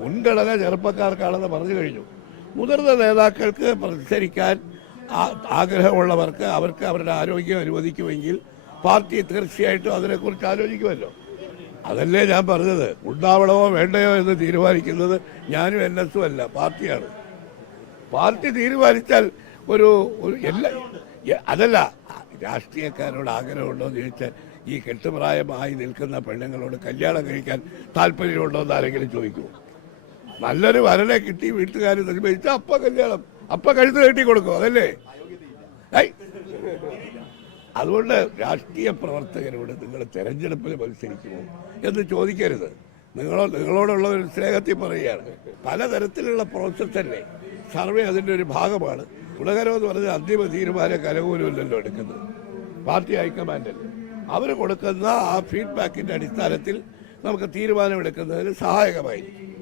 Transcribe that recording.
മുൻഗണന ചെറുപ്പക്കാർക്കാണെന്ന് പറഞ്ഞു കഴിഞ്ഞു. മുതിർന്ന നേതാക്കൾക്ക് മത്സരിക്കാൻ ആഗ്രഹമുള്ളവർക്ക് അവർക്ക് അവരുടെ ആരോഗ്യം അനുവദിക്കുമെങ്കിൽ പാർട്ടി തീർച്ചയായിട്ടും അതിനെക്കുറിച്ച് ആലോചിക്കുമല്ലോ. അതല്ലേ ഞാൻ പറഞ്ഞത്. ഉണ്ടാവണമോ വേണ്ടയോ എന്ന് തീരുമാനിക്കുന്നത് ഞാനും NS അല്ല, പാർട്ടിയാണ്. പാർട്ടി തീരുമാനിച്ചാൽ അതല്ല, രാഷ്ട്രീയക്കാരോട് ആഗ്രഹമുണ്ടോ എന്ന് ചോദിച്ചാൽ ഈ കെട്ടുപ്രായമായി നിൽക്കുന്ന പെണ്ണുങ്ങളോട് കല്യാണം കഴിക്കാൻ താല്പര്യമുണ്ടോ എന്ന് ആരെങ്കിലും ചോദിക്കുമോ? നല്ലൊരു വരനെ കിട്ടി വീട്ടുകാർ നിർമ്മിച്ചാൽ കല്യാണം കഴുത്ത് കെട്ടി കൊടുക്കും. അതല്ലേ? അതുകൊണ്ട് രാഷ്ട്രീയ പ്രവർത്തകരോട് നിങ്ങൾ തെരഞ്ഞെടുപ്പിൽ മത്സരിക്കുമോ എന്ന് ചോദിക്കരുത്. നിങ്ങളോടുള്ള ഒരു സ്നേഹത്തിൽ പറയുകയാണ്. പലതരത്തിലുള്ള പ്രോസസ്സല്ലേ. സർവേ അതിൻ്റെ ഒരു ഭാഗമാണ്. ഗുണകരം എന്ന് പറഞ്ഞാൽ അന്തിമ തീരുമാനം കലകൂലമല്ലല്ലോ എടുക്കുന്നത്, പാർട്ടി ഹൈക്കമാൻഡല്ലേ. അവർ കൊടുക്കുന്ന ആ ഫീഡ്ബാക്കിൻ്റെ അടിസ്ഥാനത്തിൽ നമുക്ക് തീരുമാനമെടുക്കുന്നതിന് സഹായകമായിരിക്കും.